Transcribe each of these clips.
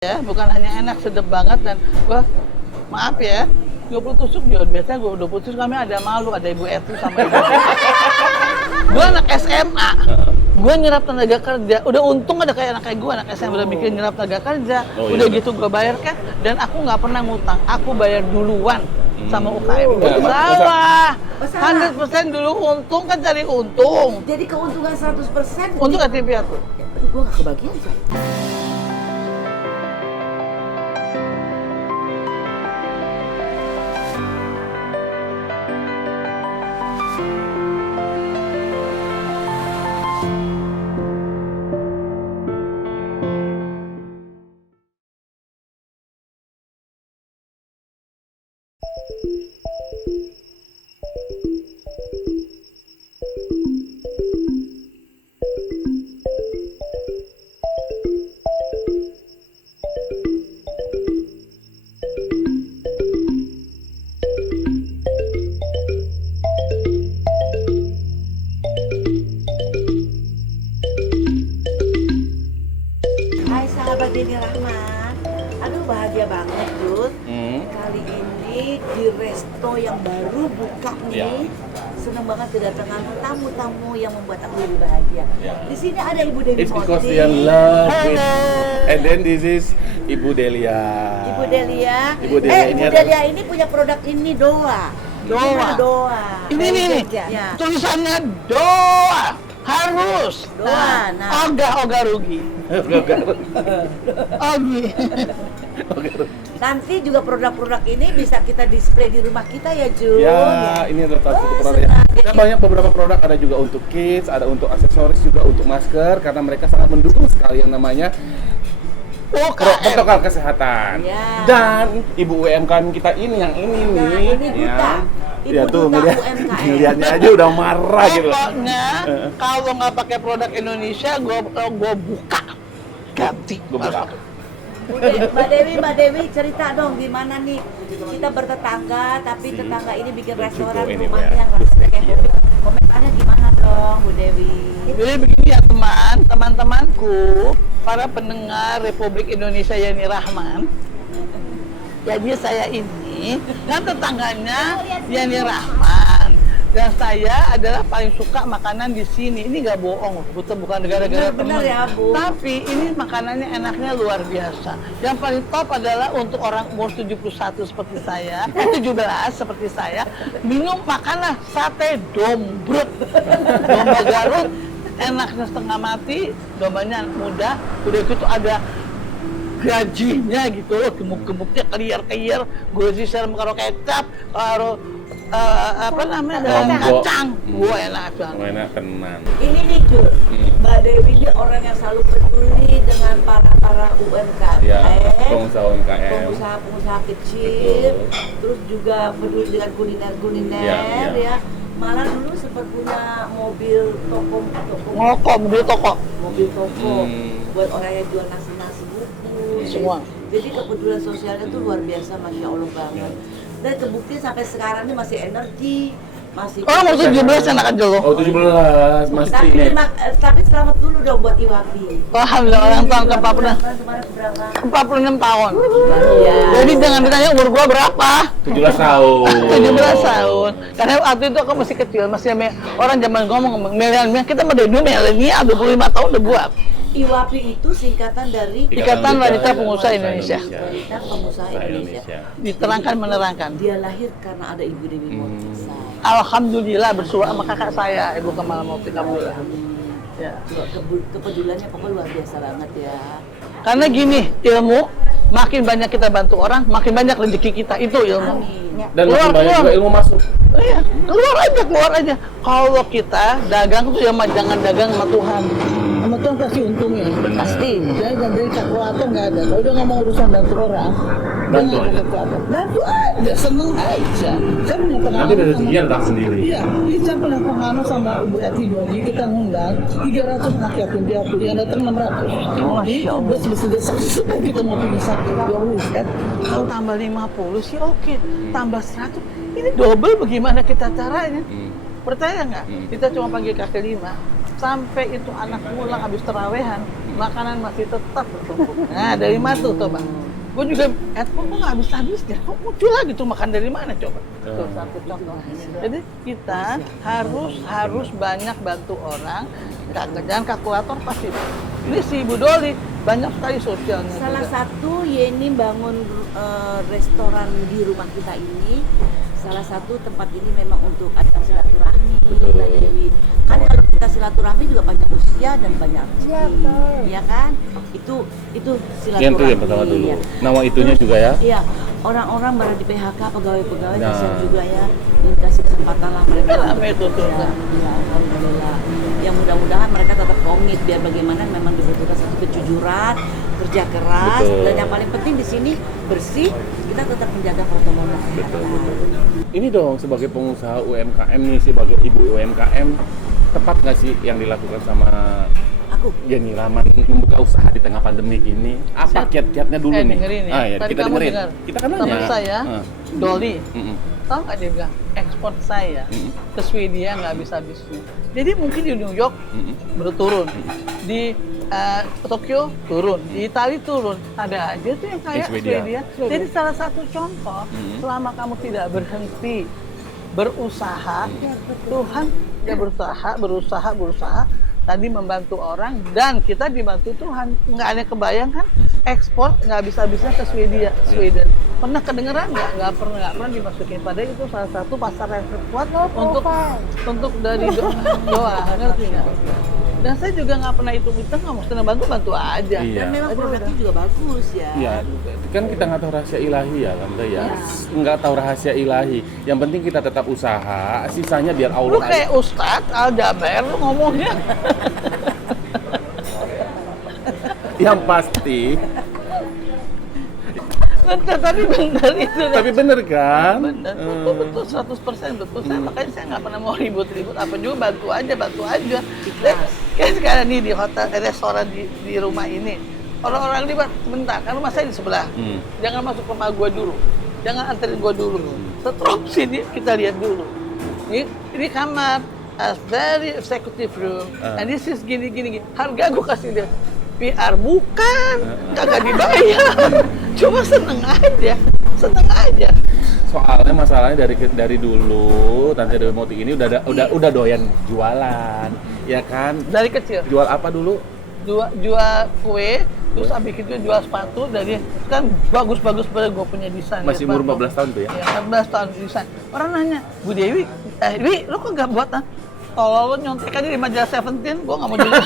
Ya, bukan hanya enak, sedap banget dan gua maaf ya, 20 tusuk juga biasanya gua 20 tusuk kami ada malu, ada Ibu Eti sama Ibu. Gua anak SMA, gua nyerap tenaga kerja, udah untung ada kayak anak SMA udah mikir nyerap tenaga kerja, udah gitu gua bayar kan, dan aku nggak pernah ngutang, aku bayar duluan sama UKM. Salah, 100% dulu untung kan cari untung. Jadi keuntungan 100%. Untuk KTP aku. Aduh, gua nggak kebagian coy. Hai sahabat Denny Rahman. Aduh bahagia banget Jun. Kali ini di resto yang baru buka nih. Seneng banget kedatangan tamu-tamu yang membuat aku lebih bahagia. Di sini ada Ibu Dewi It's because Moti. they are love it. Halo. And then this is Ibu Delia. Ibu Delia. Ibu Delia ini Ibu adalah- Delia ini punya produk ini doa. Doa. Doa. Ini nih, Ya. tulisannya doa harus. Doa, nah. Ogah rugi. Ogi. Nanti juga produk-produk ini bisa kita display di rumah kita ya Jun. Ya, ini adalah salah satu produk. senang. Kita banyak beberapa produk, ada juga untuk kids, ada untuk aksesoris, juga untuk masker, karena mereka sangat mendukung sekali yang namanya protokol kesehatan. Ya. Dan ibu UMKM kita ini yang ini Nah, nih, ini Duta. Ibu ya tuh Duta ngeliat, UMKM. ngeliatnya aja udah marah gitu. Pokoknya kalau nggak pakai produk Indonesia, gua buka ganti. Gue buka. Mbak Dewi cerita dong gimana nih kita bertetangga tapi tetangga ini bikin restoran ini, rumahnya Bu, ya. yang rasanya kayak hobi. Komentarnya gimana dong Bu Dewi? Jadi begini ya teman-temanku, para pendengar Republik Indonesia Yani Rahman. Jadi saya ini kan tetangganya Yani Rahman. Dan saya adalah paling suka makanan di sini. Ini nggak bohong, bukan gara-gara Bener teman. ya, Bu. Tapi ini makanannya enaknya luar biasa. Yang paling top adalah untuk orang umur 71 seperti saya, 17 seperti saya, makanlah sate dombrut. Domba Garut, enaknya setengah mati, dombanya muda, udah gitu ada gajinya gitu, gemuk-gemuknya keliar-keliar, gozi serem karo kecap, karo apa namanya, Lombok. kacang, gua enak banget. Enak tenan. Ini nih Jun, Mbak Dewi ini orang yang selalu peduli dengan para UMKM, Ya, pengusaha UMKM. pengusaha kecil, terus juga peduli dengan kuliner Ya. Malah dulu sempat punya mobil toko Ngokok, mobil toko, buat orang yang jual nasi bungkus. semua. Jadi kepedulian sosialnya tuh luar biasa, masya Allah banget. Dan terbukti sampai sekarang ini masih energi, masih. Oh, mau 17 enak aja loh. Oh, 17 masih Tapi, nih. tapi selamat dulu dong buat Iwapi. Alhamdulillah, orang tahun ke 40, Kemarin berapa? 46 tahun. Iya. Jadi jangan ditanya umur gua berapa. 17 tahun. 17 tahun. Karena waktu itu aku masih kecil, masih orang zaman ngomong milenial, kita mah dulu milenial 25 tahun udah buat. Iwapi itu singkatan dari Ikatan Wanita Pengusaha Indonesia. Wanita Pengusaha Indonesia. Diterangkan menerangkan. Dia lahir karena ada Ibu Dewi Moti. Alhamdulillah bersuara sama kakak saya, Ibu Kamal Mauti Kamula. Ya. Kepeduliannya pokoknya luar biasa banget ya. Karena gini, ilmu makin banyak kita bantu orang, makin banyak rezeki kita, itu ilmu. Amin. Dan makin banyak juga ilmu masuk. Iya, keluar aja. Kalau kita dagang tuh ya jangan dagang sama Tuhan. Sama Tuhan kasih untungnya. Pasti. Jangan dari kalkulator nggak ada. Kalau udah ngomong urusan bantu orang, Bantu jangan aja. kalkulator. Bantu aja, seneng aja. Saya punya pengaruh. Nanti rezekinya datang sendiri. Iya, saya punya pengaruh sama Ibu Eti Dodi, kita ngundang 300 anak yatim piatu, yang datang 600. Masya Allah. Terus kita mau punya satu, ya kan? Kalau tambah 50 sih oke, tambah 100, ini double bagaimana kita caranya? Percaya nggak? Kita cuma panggil kakek 5, sampai itu anak pulang habis terawehan, makanan masih tetap bertumpuk. Nah, dari mana tuh coba? Gue juga, kok nggak habis-habisnya? Kok muncul lagi tuh makan dari mana coba? Tuh satu contoh. Jadi kita harus banyak bantu orang. Jangan kalkulator pasti. Ini si Bu Doli banyak sekali sosialnya. Salah juga. satu Yeni bangun restoran di rumah kita ini. Salah satu tempat ini memang untuk acara silaturahmi, Mbak Dewi. Kan kalau kita silaturahmi juga banyak usia dan banyak rezeki, ya kan? Itu silaturahmi. Yang itu yang pertama dulu. ya. Nama itunya juga ya. Iya, orang-orang baru di PHK, pegawai-pegawai Nah. kasihan juga ya. Dikasih kesempatan lah mereka. Kan rame itu tuh. Ya, alhamdulillah. Yang mudah-mudahan mereka tetap komit biar bagaimana memang dibutuhkan satu kejujuran, kerja keras, Betul. dan yang paling penting di sini bersih. Kita tetap menjaga protokol kesehatan. Ini dong sebagai pengusaha UMKM nih, sebagai ibu UMKM, tepat nggak sih yang dilakukan sama Aku Yeni Rahman membuka usaha di tengah pandemi ini? Apa kiat-kiatnya dulu nih? dengerin ya. Ya, Tadi kita kamu dengerin. dengar. Kita kan nanya. Teman saya, Doli, Mm-mm. tahu nggak dia bilang ekspor saya Mm-mm. ke Swedia nggak habis-habisnya. Jadi mungkin di New York Mm-mm. baru turun, di Tokyo turun, di Italia turun, ada aja tuh yang kayak Swedia. Swedia. Jadi salah satu contoh, Mm-mm. selama kamu tidak berhenti berusaha, Tuhan dia berusaha tadi membantu orang dan kita dibantu Tuhan. Nggak ada kebayang kan ekspor nggak habis-habisnya ke Sweden. Pernah kedengeran nggak pernah dimasukin. Padahal itu salah satu pasar yang terkuat untuk dari doa, ngerti nggak? Dan saya juga nggak pernah hitung-hitung, nggak mesti bantu aja. Iya. dan memang Aduh, produknya juga bagus ya. Iya, kan kita nggak tahu rahasia ilahi ya, Tante ya. Nggak tahu rahasia ilahi. Yang penting kita tetap usaha, sisanya biar Allah Lu kayak Ustadz Al-Jaber lu ngomongnya. Yang pasti. Tapi benar itu. Tapi bener kan? Benar, betul 100% betul. Makanya saya nggak pernah mau ribut-ribut apa juga, bantu aja. Kayak sekarang nih di hotel, restoran di rumah ini, orang-orang di sebentar, kan rumah saya di sebelah. Jangan masuk ke rumah gua dulu, jangan anterin gua dulu. Setelah sini kita lihat dulu. Ini kamar, a very executive room, and this is gini. Harga gua kasih lihat. PR bukan, kagak dibayar. Cuma seneng aja. Soalnya masalahnya dari dulu Tante Dewi Moti ini udah doyan jualan, ya kan? Dari kecil. Jual apa dulu? Jual kue, terus abis itu jual sepatu dari kan bagus-bagus pada gue punya desain. Masih umur 14 tahun tuh ya? Iya, 14 tahun desain. Orang nanya, Bu Dewi, Wi, lu kok gak buat kalau lo nyontek aja di majalah Seventeen, gue gak mau juga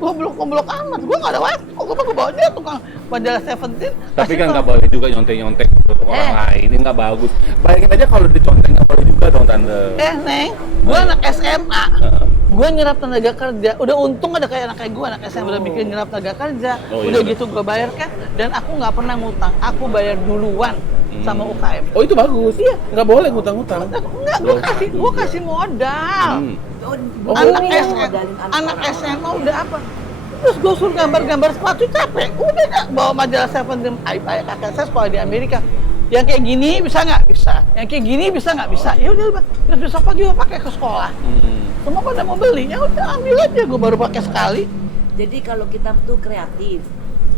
Goblok amat, gue gak ada waktu. Gue mah bawa dia tukang majalah Seventeen. Tapi kan nggak boleh juga nyontek untuk orang lain, ini nggak bagus. Bayangin aja kalau dicontek nggak boleh juga dong, Tante. Neng, gue anak SMA. Gue nyerap tenaga kerja. Udah untung ada kayak anak kayak gue, anak SMA udah bikin nyerap tenaga kerja. Udah gitu gue bayar kan, dan aku nggak pernah ngutang. Aku bayar duluan sama UKM. Oh itu bagus. Iya. Nggak boleh ngutang-ngutang. Enggak, gue kasih modal. Anak SMA udah apa? Terus gue suruh gambar-gambar sepatu capek. Udah nggak bawa majalah Seventeen. Ayah kakak saya sekolah di Amerika. Yang kayak gini bisa nggak? Bisa. Yang kayak gini bisa nggak? Bisa. Ya udah, terus besok pagi gue pakai ke sekolah. Semua pada mau beli, ya udah ambil aja. Gue baru pakai sekali. Jadi kalau kita tuh kreatif,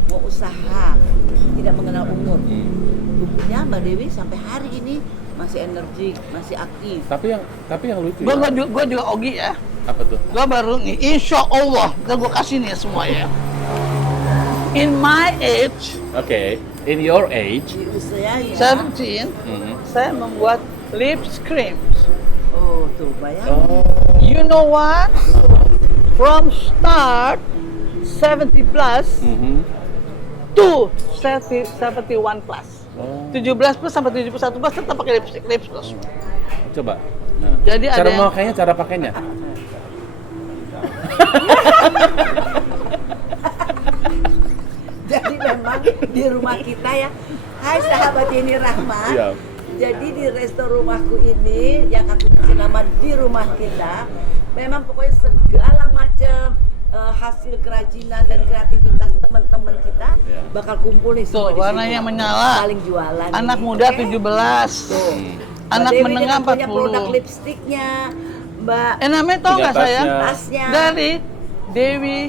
mau usaha, tidak mengenal umur. Buktinya Mbak Dewi sampai hari ini masih energik, masih aktif. Tapi yang lucu. Gue juga Ogi ya. Apa tuh? Gue baru nih, insya Allah, gue kasih nih semua ya. In my age, Oke. In your age. Di usia ya. 17, saya membuat lips creams. Oh tuh bayang. You know what? From start 70 plus to 71 plus. 17 plus sampai 71 plus tetap pakai lips gloss. Coba. Nah. Jadi cara ada yang- memakainya, cara pakainya. Jadi memang di rumah kita ya. Hai sahabat Yeni Rahman. Iya. Jadi di resto rumahku ini yang aku kasih nama di rumah kita, memang pokoknya segala macam hasil kerajinan dan kreativitas teman-teman kita bakal kumpul nih semua Tuh, di warnanya sini. menyala. Saling jualan. anak ini. muda Oke? 17, anak Mbak Dewi menengah juga punya produk 40. lipstiknya, Mbak Namanya tau Punya nggak saya? tasnya. tasnya. Dari Dewi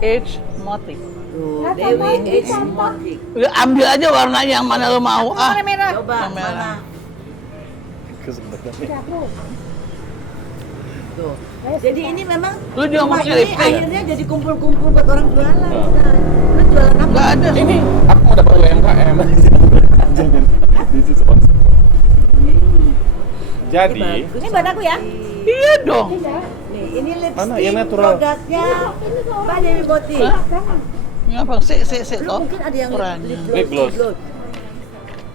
Age Motif. Tuh, Dewi Age Motif. Udah ambil aja warnanya yang mana lo mau. Ah, Coba Yang merah. mana? Tuh. Jadi ini memang Lu juga rumah pakai ini lipstick? akhirnya jadi kumpul-kumpul buat orang jualan. Nah, lu jualan apa? nggak ada. Ini aku mau dapat UMKM. Jangan. This is on. Jadi, Ini buat aku ya. Iya dong. Nih, ini lipstick Mana? Yang natural. produknya Mbak Dewi Motif. Hah? Ini apa? Si Lu toh. mungkin ada yang Kurang. Lip gloss.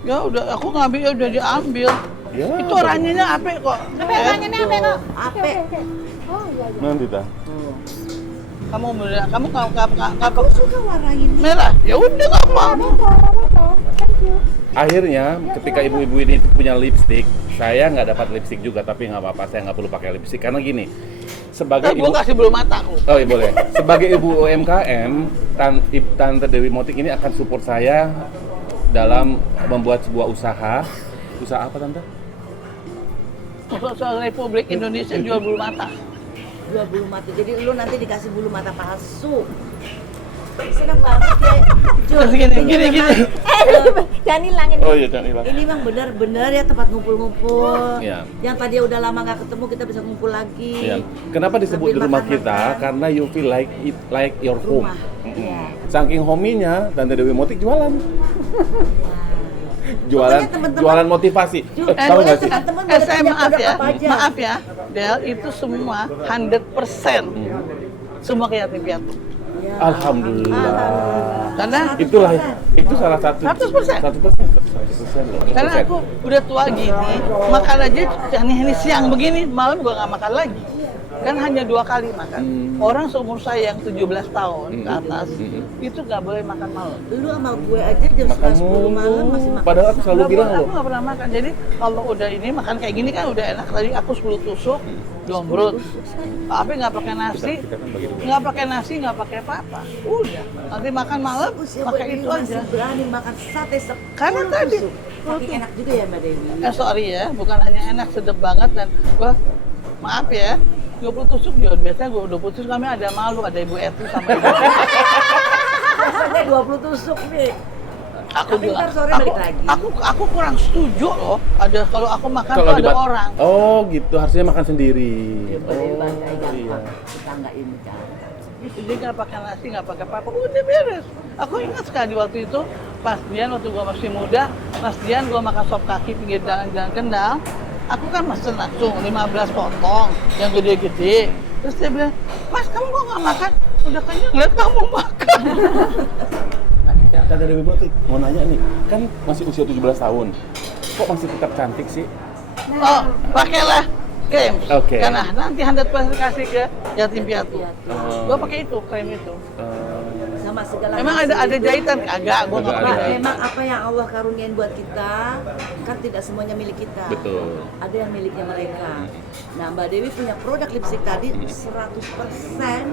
Ya udah, aku ngambil ya udah diambil. ya. Itu orangnya apa kok? Ape. Nanti dah. Kamu bener, kamu Aku suka warna ini. merah. Ya udah nggak apa-apa. Akhirnya ketika ibu-ibu ini punya lipstick, saya nggak dapat lipstick juga, tapi nggak apa-apa, saya nggak perlu pakai lipstick karena gini. Sebagai Gue ibu, kasih bulu mataku. oh iya boleh. Sebagai ibu UMKM, Tante Dewi Motik ini akan support saya dalam membuat sebuah usaha. Usaha apa Tante? Soal Republik Indonesia jual bulu mata. Dua bulu mata. Jadi lu nanti dikasih bulu mata palsu. Senang banget ya. Jul. Terus gini, Ini gini. memang- Jangan hilangin. Oh iya jangan hilang. Ini memang benar-benar ya tempat ngumpul-ngumpul. Iya. Yang tadi udah lama nggak ketemu kita bisa ngumpul lagi. Iya. Kenapa disebut Sambil di rumah makan-makan. kita? Karena you feel like it like your home. Rumah. Iya. Saking hominya, Tante Dewi Motik jualan. Pokoknya teman-teman- Jualan motivasi. Ju- Tahu nggak sih? teman-teman boleh saya punya maaf produk ya, apa aja. maaf ya, Del, itu semua 100% semua ke yatim piatu. Ya. Alhamdulillah. Karena Itulah itu salah satu 100%. 100% loh. karena aku udah tua gini, makan aja ini siang begini, malam gua nggak makan lagi. Kan hanya 2 kali makan. Orang seumur saya yang 17 tahun ke atas itu nggak boleh makan malam. Lu sama gue aja jam Makan 10 malam masih mulu. makan. Padahal aku selalu Nggak bilang boleh, loh. aku nggak pernah makan. Jadi kalau udah ini makan kayak gini kan udah enak. Tadi aku 10 tusuk, dombrot. Tapi nggak pakai nasi, Kita kan bagi dua. nggak pakai nasi, nggak pakai apa-apa. Udah. Nanti makan malam Usia pakai ini itu masih aja. berani makan sate 10 Karena tadi- tusuk. Saking enak juga ya Mbak Dewi. Sorry ya, bukan hanya enak, sedap banget dan gua maaf ya. 20 tusuk juga biasanya gua 20 tusuk kami ada malu, ada Ibu Eti sama Ibu. Biasanya 20 tusuk nih. Aku Tapi juga ntar sore aku, balik lagi. aku kurang setuju loh. Ada kalau aku makan Kalau tuh ada dibat- orang. Oh gitu, harusnya makan sendiri. Mbak Dewi Oh bangga iya. gampang. Tetangga ini kan. Jadi nggak pakai nasi, nggak pakai apa-apa, udah beres. Aku ingat sekali waktu itu, pas Dian waktu gua masih muda, pas Dian gua makan sop kaki pinggir jalan Kendal, aku kan mesen langsung 15 potong yang gede-gede. Terus dia bilang, Mas kamu kok nggak makan? Udah kenyang, lihat kamu makan. Tante Dewi Motik, mau nanya nih, kan masih usia 17 tahun, kok masih tetap cantik sih? Oh, pakailah krim. Oke. Karena nanti 100% kasih ke yatim piatu. Oh. Gua pakai itu, krim itu. Sama segala Emang hasil ada itu. jahitan? Kagak, gua nggak Kagak pakai ada. jahitan. Memang apa yang Allah karuniain buat kita kan tidak semuanya milik kita. Betul. Ada yang miliknya mereka. Nah, Mbak Dewi punya produk lipstick tadi 100%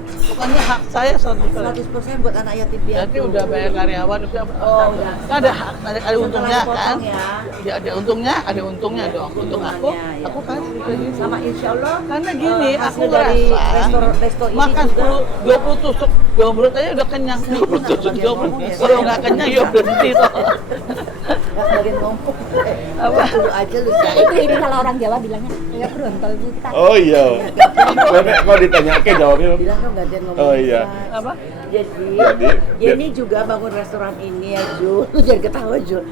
Pokoknya hak saya 100%. 100% buat anak yatim piatu. Berarti udah bayar karyawan, udah Oh, udah. Kan ada hak, ada untungnya Setelah kan? dipotong ya. Ya, ada untungnya dong. Untung aku, Untungannya, ya. aku kasih. Sama insya Allah Karena gini, hasil aku dari ngerasa resto ini makan juga 20 tusuk dombrot aja udah kenyang. 20 tusuk bagian dombrot. ngomong ya, Kalau saya. nggak kenyang ya berhenti toh. nggak bagian ngomong. Apa? Dulu aja lu Itu kalau orang Jawa bilangnya ya berontol buta. Oh iya. Kalau ditanya, oke jawabnya. bilang dong gantian ngomong. Oh, iya. Ustaz. Apa? Jadi, Yeni juga bangun restoran ini ya Jul. Lu jangan ketawa Jul.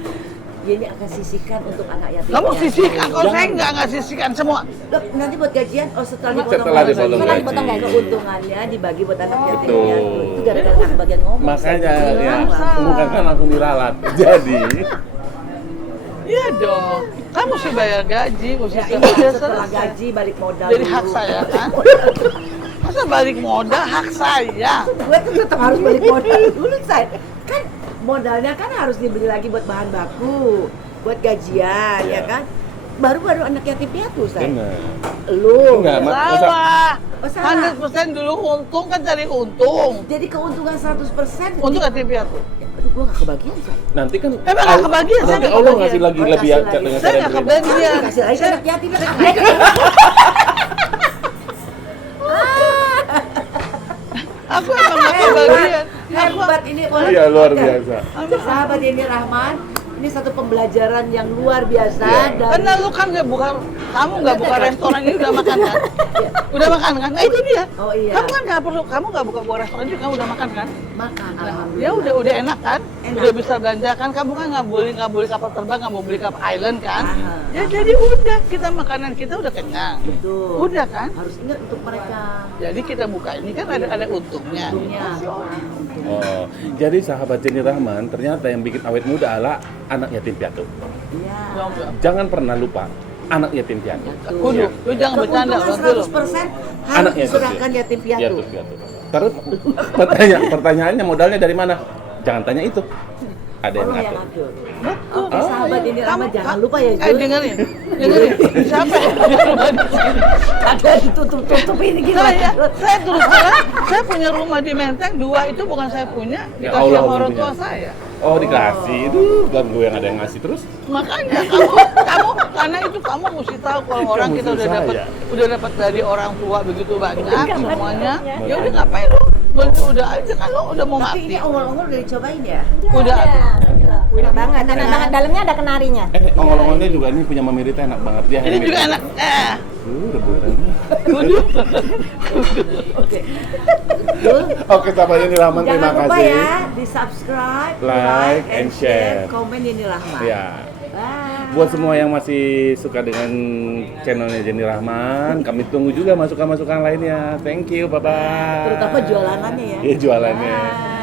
Yeni akan sisihkan untuk anak yatim. Kamu piatu. sisihkan, kalau saya nggak sisihkan semua. Loh, nanti buat gajian, setelah dipotong Setelah gaji. dipotong Setelah dipotong gaji. Keuntungannya dibagi buat anak yatim Betul. piatu. Itu gara-gara nggak kebagian ngomong. Makanya Saya ya, bilang langsung. bukan kan langsung diralat. Jadi, Iya dong. Kamu mesti bayar gaji, mesti Ya, setelah iya, setelah gaji balik modal. Jadi dulu. hak saya kan? Masa balik modal hak saya? Gue tuh tetap harus balik modal dulu, Say. Kan modalnya kan harus dibeli lagi buat bahan baku, buat gajian, ya kan? Baru-baru anak yatim piatu, Say. benar. Lu. Enggak, masa Salah. Oh, salah. 100% dulu untung kan cari untung. Jadi keuntungan 100%. Untuk yatim piatu. Aduh, gue gak kebagian, Say. nanti kan Emang nggak kebagian, saya nanti nggak Allah kebagian. ngasih lagi Oh, lebih kasih dengan lagi. Saya cara nggak yang berbeda. kebagian. Kasih lagi Saya- anak yatim. Aku Kalian, Hebat ini orang. Iya, luar biasa. Sahabat Yeni Rahman, ini satu pembelajaran yang luar biasa Iya. dan Karena lu kan nggak buka, kamu nggak buka restoran ini udah makan kan? Udah makan kan? Nah itu dia. Oh, iya. Kamu kan nggak perlu, kamu nggak buka restoran juga, kamu udah makan kan? makan Ya alhamdulillah. udah enak kan? Enak. Udah bisa belanja kan? Kamu kan nggak boleh kapal terbang, nggak mau beli kapal island kan? Aha. Ya jadi udah kita makanan kita udah kenyang. Betul. Udah kan? Harus ingat untuk mereka. Jadi kita buka ini kan ada untungnya. Untungnya. Oh, jadi sahabat Yeni Rahman ternyata yang bikin awet muda adalah anak yatim piatu. Iya. Jangan pernah lupa anak yatim piatu. Kudu, lu jangan bercanda Keuntungan loh. 100% harus Anak yatim diserahkan yatim piatu. Yatim piatu. Terus pertanyaannya modalnya dari mana? Jangan tanya itu. Ada yang Orang yang ngatur. ngatur. Betul. Oke, sahabat Yeni Rahman jangan lupa ya, Jul. Dengerin. Siapa yang rumah di sini? Ada ditutup-tutup ini gimana? Saya terus terang, saya punya rumah di Menteng, 2 itu bukan saya punya, Ya dikasih Allah, sama orang punya. tua saya. Oh, dikasih. Itu bukan gue yang ada yang ngasih terus. Makanya kamu karena itu kamu mesti tahu kalau Itu orang kita musuh udah dapat dari orang tua begitu banyak semuanya. Ya udah Makanya. ngapain lu? Udah aja kan lo udah mau Tapi mati. ini ongol-ongol udah dicobain ya? Udah. Enak banget, enak banget. Dalamnya ada kenarinya. Ongol-ongolnya juga ini punya Mamirita enak banget dia. Ini juga enak. Rebutannya. Kudu. Oke. Jul, Oke, sahabat Yeni Rahman, terima jangan lupa kasih. ya di subscribe, Like, and share. komen Yeni Rahman. Ya. Bye. Buat semua yang masih suka dengan channelnya Yeni Rahman, kami tunggu juga masukan-masukan lainnya. Thank you, bye-bye. Terutama jualanannya ya. Iya, jualannya. Bye.